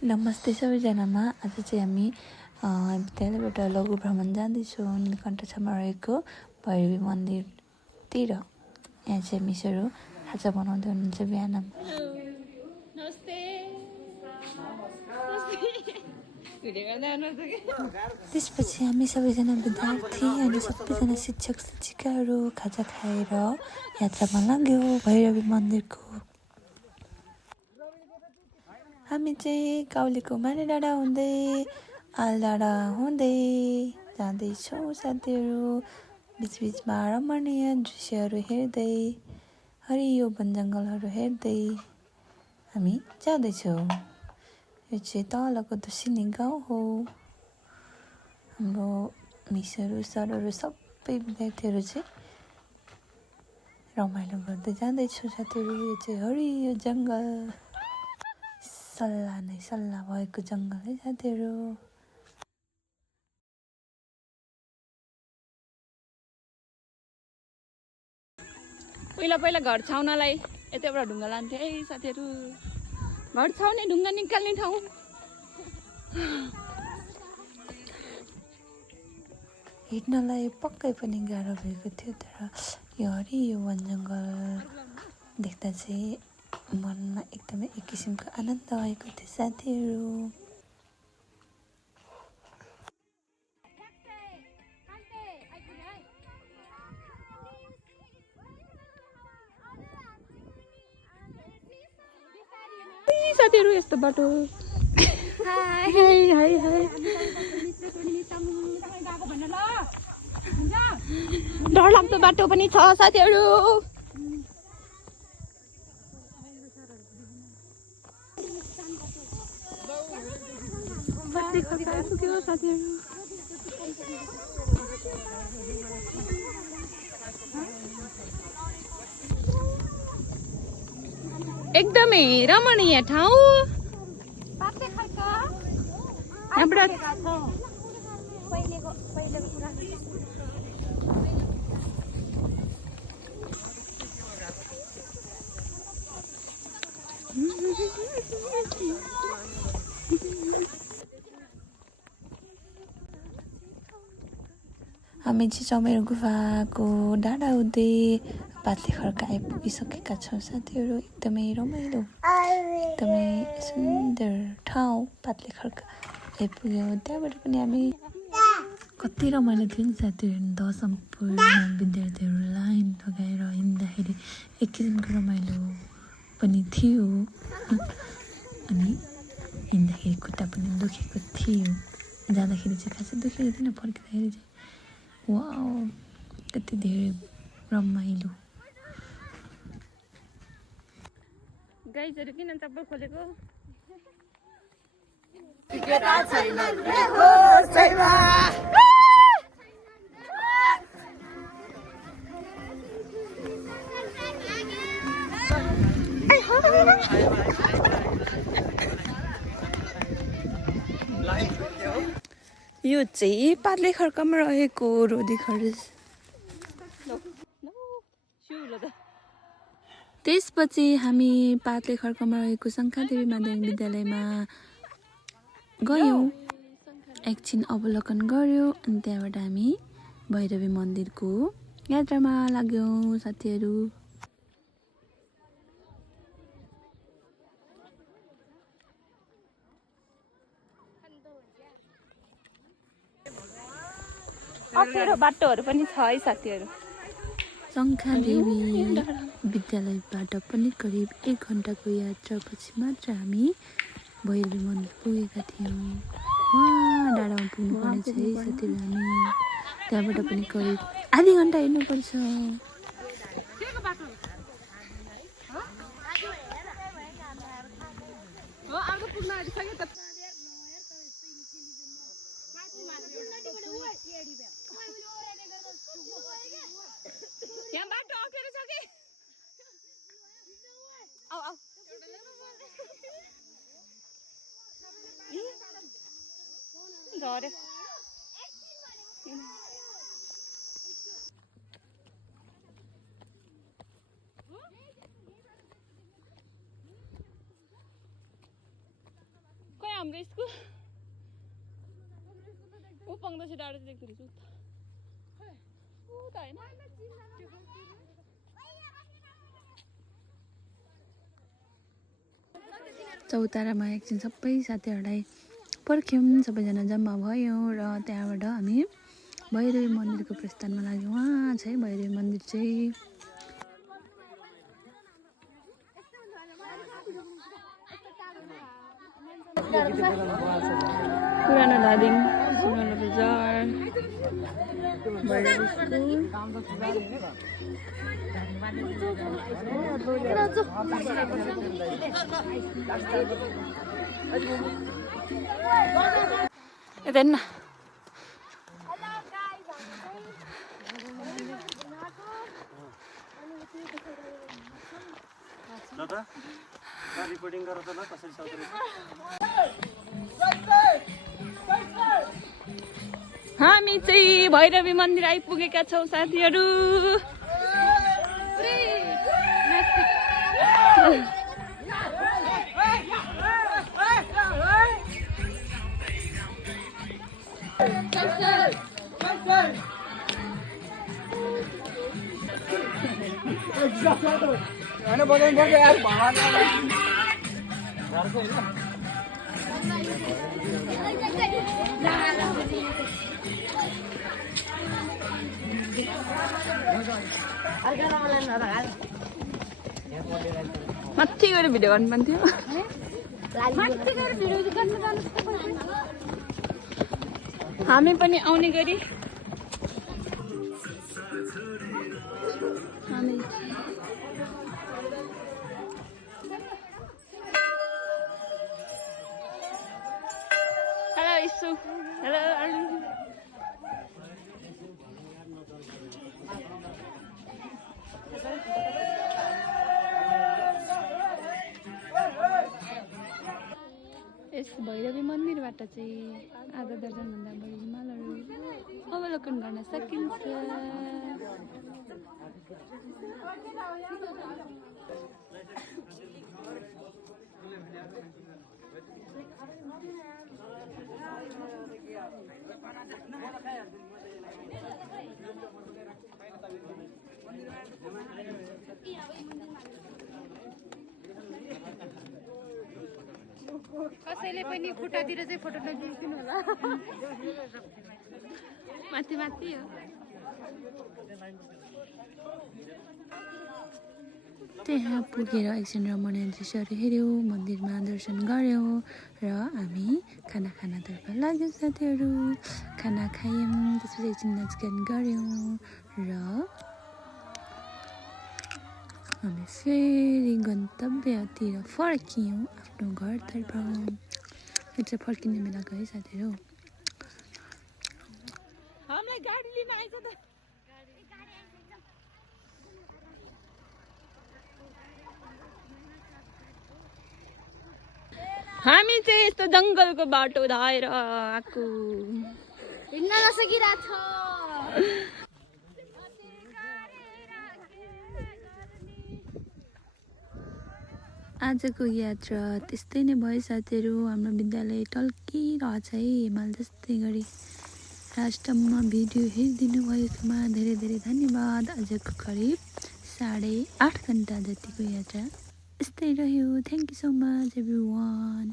नमस्ते सबैजनामा। आज चाहिँ हामी विद्यालयबाट लघु भ्रमण जाँदैछौँ नीलकण्ठछमा रहेको भैरवी मन्दिरतिर। यहाँ चाहिँ मिसहरू खाजा बनाउँदै हुनुहुन्छ बिहान। त्यसपछि हामी सबैजना विद्यार्थी अनि सबैजना शिक्षक शिक्षिकाहरू खाजा खाएर यात्रामा लाग्यो भैरवी मन्दिरको। हामी चाहिँ काउलीको माने डाँडा हुँदै आल डाँडा हुँदै जाँदैछौँ साथीहरू। बिचबिचमा रमणीय दृश्यहरू हेर्दै हरियो वन जङ्गलहरू हेर्दै हामी जाँदैछौँ। यो चाहिँ तलको दुसिनी गाउँ हो। हाम्रो मिसहरू सरहरू सबै विद्यार्थीहरू चाहिँ रमाइलो गर्दै जाँदैछौँ साथीहरू। यो चाहिँ हरियो जङ्गल, सल्लाह नै सल्लाह भएको जङ्गल है साथीहरू। पहिला घर छाउनलाई यतैबाट ढुङ्गा लान्थे है साथीहरू। घर छाउने ढुङ्गा निकाल्ने ठाउँ। हिँड्नलाई पक्कै पनि गाह्रो भएको थियो, तर यो हरियो वन जङ्गल देख्दा चाहिँ मनमा एकदमै एक किसिमको आनन्द भएको थियो साथीहरू। साथीहरू यस्तो बाटो डरलाग्दो बाटो पनि छ साथीहरू। एकदमै रमणीय ठाउँ। यहाँबाट हामी चाहिँ चमेर गुफाको डाँडा हुँदै पातले खड्का आइपुगिसकेका छौँ साथीहरू। एकदमै रमाइलो, एकदमै सुन्दर ठाउँ पातले खड्का आइपुग्यो। त्यहाँबाट पनि हामी कति रमाइलो थियो नि साथीहरू। 10औं पूर्ण विद्यार्थीहरू लाइन लगाएर हिँड्दाखेरि एक किसिमको रमाइलो पनि थियो। अनि हिँड्दाखेरि खुट्टा पनि दुखेको थियो। जाँदाखेरि चाहिँ खासै दुखेको थिएन, फर्किँदाखेरि चाहिँ वाउ कति धेरै रमाइलो। गाइजहरू किन चप्पल खोलेको? यो चाहिँ पातले खड्कामा रहेको रोदी खरस। त्यसपछि हामी पातले खड्कामा रहेको शङ्खादेवी माध्यमिक विद्यालयमा गयौँ। एकछिन अवलोकन गऱ्यौँ अनि त्यहाँबाट हामी भैरवी मन्दिरको यात्रामा लाग्यौँ साथीहरू। अप्ठ्यारो बाटोहरू पनि छ है साथीहरू। शङ्खादेवी विद्यालयबाट पनि करिब 1 घन्टाको यात्रापछि मात्र हामी भैरवी मन्दिर पुगेका थियौँ। वहाँ डाँडामा पुग्नुपर्ने छ है साथीहरू। हामी त्यहाँबाट पनि करिब आधी घन्टा हिँड्नुपर्छ। यहाँ बाटो अप्ठ्यारो छ कि? आऊ झऱ्यो। हाम्रो स्कुल ऊ पङ्दछ डाँडो चाहिँ देख्दो रहेछ ऊ त होइन चौतारामा एकछिन सबै साथीहरूलाई पर्ख्यौँ, सबैजना जम्मा भयौँ र त्यहाँबाट हामी भैरवी मन्दिरको प्रस्थानमा लाग्यौँ। उहाँ छ भैरवी मन्दिर चाहिँ। पुरानो धादिङ सुनौलो बजार भैरवी यता हेर्न रिपोर्टिङ गर त ल कसरी सक्दै हामी चाहिँ भैरवी मन्दिर आइपुगेका छौँ साथीहरू। माथि गएर भिडियो गर्नु पर्ने थियो। हामी पनि आउने गरी हेलो इसु हेलो यस भैरवी मन्दिरबाट चाहिँ आधा दर्जनभन्दा बढी हिमालहरू अवलोकन गर्न सकिन्छ। कसैले पनि खुट्टातिर चाहिँ फोटो नखिच्नु होला। माथि माथि हो त्यहाँ पुगेर एकछिन रमणीय दृश्यहरू हेऱ्यौँ, मन्दिरमा दर्शन गऱ्यौँ र हामी खाना खानतर्फ लाग्यौँ साथीहरू। खाना खायौँ, त्यसपछि एकछिन नाचगान गऱ्यौँ र हामी फेरि गन्तव्यतिर फर्कियौँ आफ्नो घरतर्फ। यो चाहिँ फर्किने बेलाको है साथीहरू। हामीलाई गाडी लिन आइज त। हामी चाहिँ यस्तो जङ्गलको बाटो धाएर आएको हिँड्न नसकिरहेछ। आजको यात्रा त्यस्तै नै भयो साथीहरू। हाम्रो विद्यालय टल्किरहेछ है हिमाल जस्तै गरी। लास्टमा भिडियो हेरिदिनु भएकोमा धेरै धेरै धन्यवाद। आजको करिब 8.5 घन्टा जतिको यात्रा यस्तै रह्यो। Thank you so much everyone.